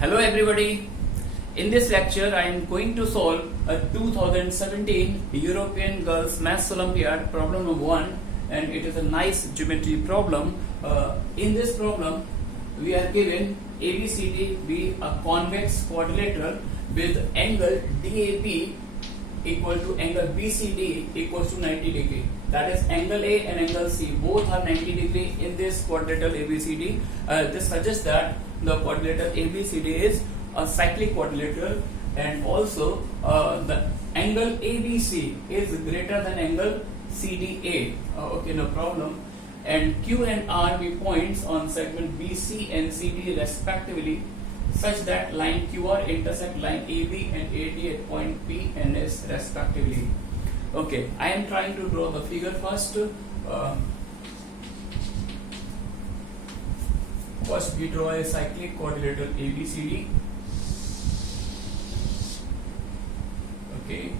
Hello everybody. In this lecture I am going to solve a 2017 European Girls Maths Olympiad problem number 1, and it is a nice geometry problem. In this problem we are given ABCD be a convex quadrilateral with angle DAB equal to angle BCD equals to 90 degree. That is angle A and angle C both are 90 degree in this quadrilateral ABCD. This suggests that the quadrilateral ABCD is a cyclic quadrilateral, and also the angle ABC is greater than angle CDA. Okay, no problem. And Q and R be points on segment BC and CD respectively, such that line QR intersect line AB and AD at point P and S respectively. Okay, I am trying to draw the figure first. First we draw a cyclic quadrilateral ABCD. Okay.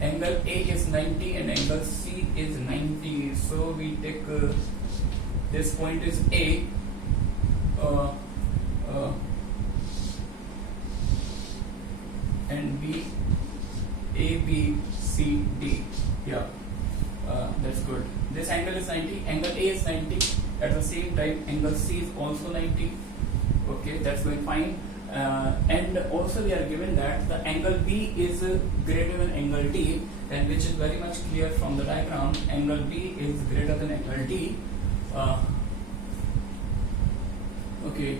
Angle A is 90 and angle C is 90. So we take this point is A. And B, A, B, C, D. Yeah, that's good. This angle is 90, angle A is 90. At the same time, angle C is also 90. Okay, that's going fine. And also we are given that the angle B is greater than angle D, and which is very much clear from the diagram. Angle B is greater than angle D. Okay.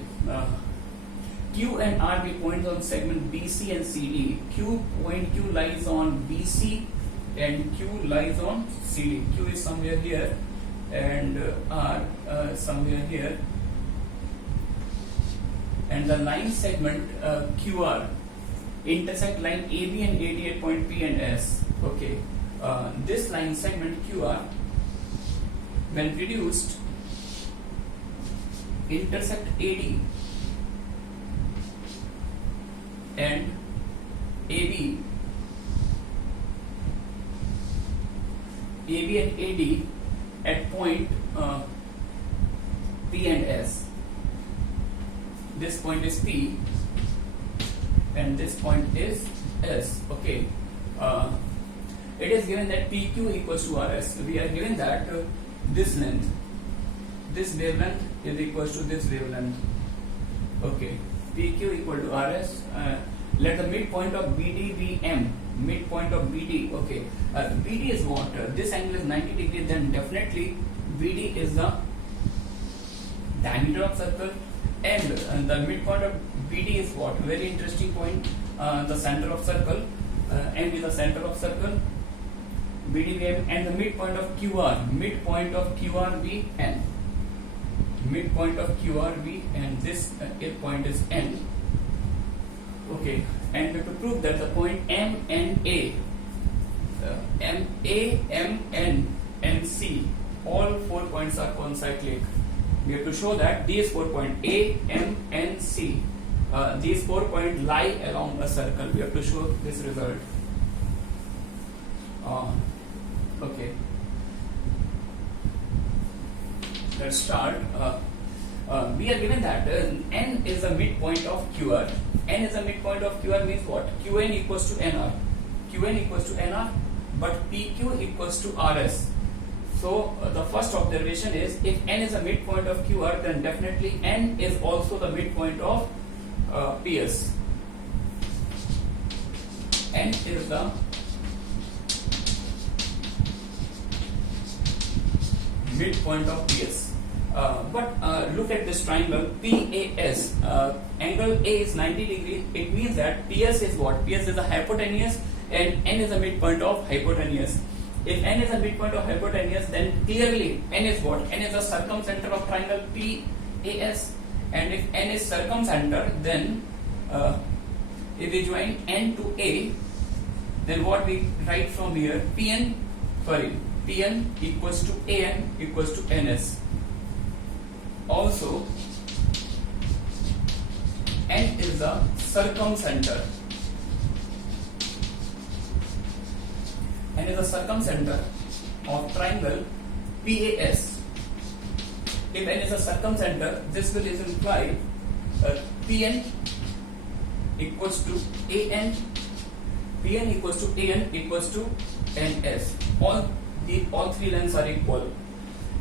Q and R be points on segment BC and CD. Q lies on BC and Q lies on CD. Q is somewhere here and R somewhere here. And the line segment QR intersect line AB and AD at point P and S. Okay. This line segment QR, when reduced, intersect AD and AB and AD at point P and S. This point is P and this point is S. Okay. It is given that PQ equals to RS. We are given that this length, this wavelength is equals to this wavelength. Okay. PQ equal to RS. Let the midpoint of BD be M. Midpoint of BD. Okay. BD is what? This angle is 90 degrees. Then definitely BD is the diameter of circle, and the midpoint of BD is what? Very interesting point. The center of circle. M is the center of circle. BD be M, and the midpoint of QR. Midpoint of QR be N. Midpoint of QR be, and this point is N. Okay, and to prove that the point M and A, M, A, M, N, and C, all 4 points are concyclic. We have to show that these 4 points A, M, N, C, these 4 points lie along a circle. We have to show this result. Okay. Let's start. We are given that N is the midpoint of QR. N is the midpoint of QR means what? Qn equals to NR. Qn equals to NR, but PQ equals to RS. So the first observation is, if N is the midpoint of QR, then definitely N is also the midpoint of PS. N is the midpoint of PS. But look at this triangle PAS. Angle A is 90 degrees. It means that PS is what? PS is the hypotenuse and N is the midpoint of hypotenuse. If N is the midpoint of hypotenuse, then clearly N is what? N is the circumcenter of triangle PAS. And if N is circumcenter, then if we join N to A, then what we write from here? PN equals to AN equals to NS. Also, N is the circumcenter. N is the circumcenter of triangle PAS. if n is a circumcenter, this will imply Pn equals to An, Pn equals to An equals to Ns. All three lengths are equal.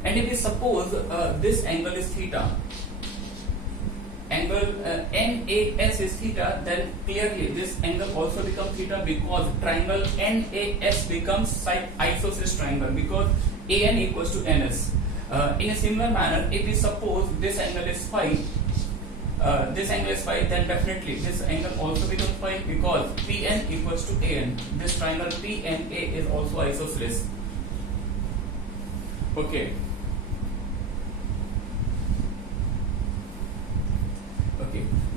And if we suppose this angle is theta, angle NAS is theta, then clearly this angle also becomes theta, because triangle NAS becomes isosceles triangle, because AN equals to NS. In a similar manner, if we suppose this angle is phi, then definitely this angle also becomes phi, because PN equals to AN. This triangle PNA is also isosceles. Okay.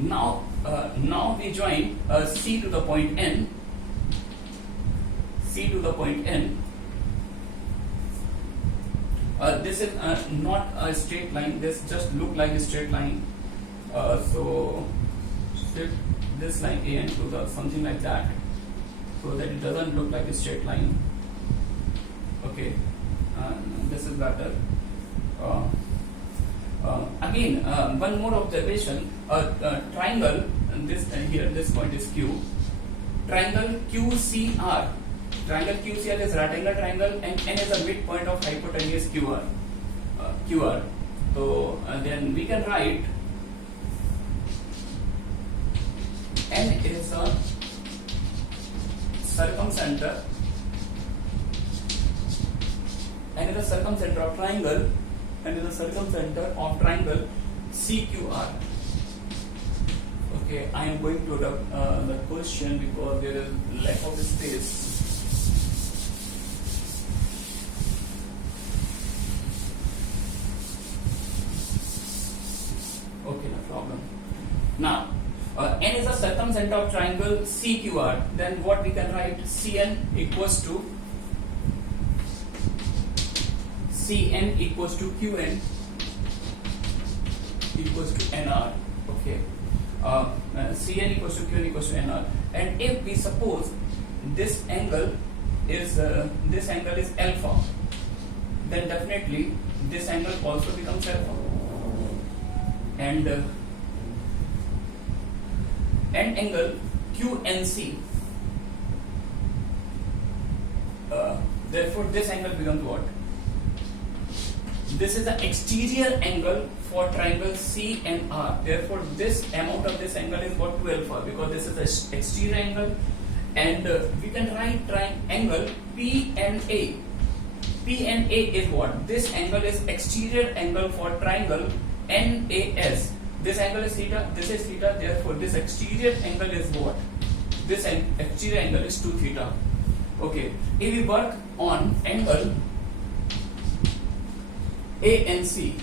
Now we join C to the point N. C to the point N. This is not a straight line. This just look like a straight line. So shift this line AN to the something like that, so that it doesn't look like a straight line. Okay, this is better. Again, one more observation. Triangle, this here, this point is Q. Triangle QCR. Triangle QCR is right angle triangle, and N is the midpoint of hypotenuse QR. So then we can write N is a circumcenter. N is the circumcenter of triangle. And is the circumcenter of triangle CQR. Okay, I am going to the question because there is lack of space. Okay, no problem. Now, N is the circumcenter of triangle CQR. Then what we can write? Cn equals to Cn equals to Qn equals to Nr. Okay. Cn equals to Qn equals to Nr. And if we suppose this angle is alpha, then definitely this angle also becomes alpha. And angle QNC. Therefore, this angle becomes what? This is the exterior angle for triangle CNR. Therefore, this amount of this angle is what? 2 alpha, because this is the exterior angle. And we can write angle PNA. PNA is what? This angle is exterior angle for triangle NAS. This angle is theta, this is theta. Therefore, this exterior angle is what? This exterior angle is 2 theta. Okay. If we work on angle ANC,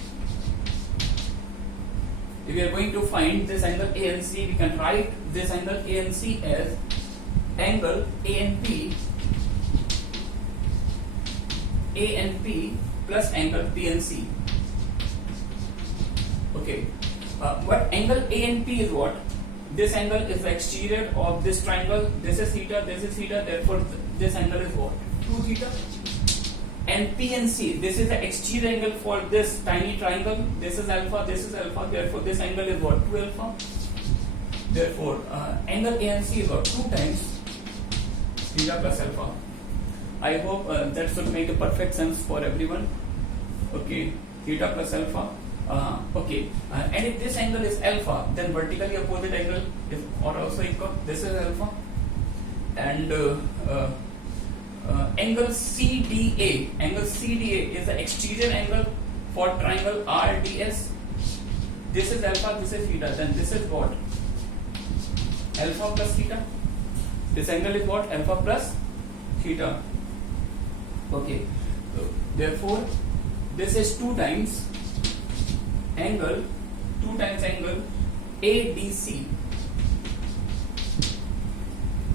if we are going to find this angle ANC, we can write this angle ANC as angle ANP plus angle PNC. Okay, but angle ANP is what? This angle is the exterior of this triangle. This is theta, this is theta. Therefore, this angle is what? 2 theta. And PNC, this is the exterior angle for this tiny triangle. This is alpha, this is alpha. Therefore, this angle is what? 2 alpha. Therefore, angle ANC is what? 2 times theta plus alpha. I hope that should make a perfect sense for everyone. Okay, theta plus alpha. Okay, and if this angle is alpha, then vertically opposite angle is also equal. This is alpha. And angle CDA. Angle CDA is the exterior angle for triangle RDS. This is alpha, this is theta. Then this is what? Alpha plus theta. This angle is what? Alpha plus theta. Okay. So, therefore, this is 2 times angle ADC.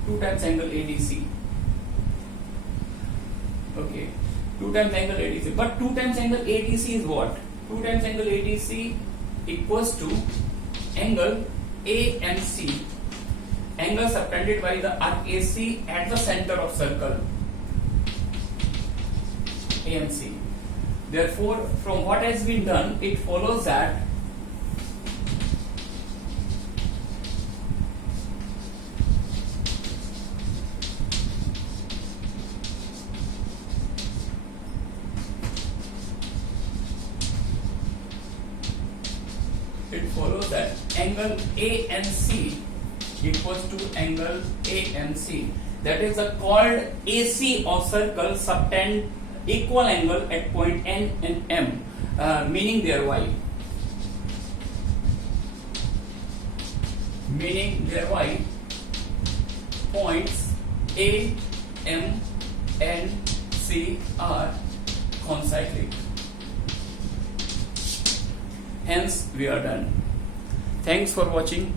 2 times angle ADC. Okay, 2 times angle ADC. But 2 times angle ADC is what? 2 times angle ADC equals to angle AMC. Angle subtended by the arc AC at the center of circle. AMC. Therefore, from what has been done, it follows that angle ANC equals to angle AMC. That is called AC of circle subtend equal angle at point N and M, meaning their Y. Points A, M, N, C are concyclic. Hence, we are done. Thanks for watching.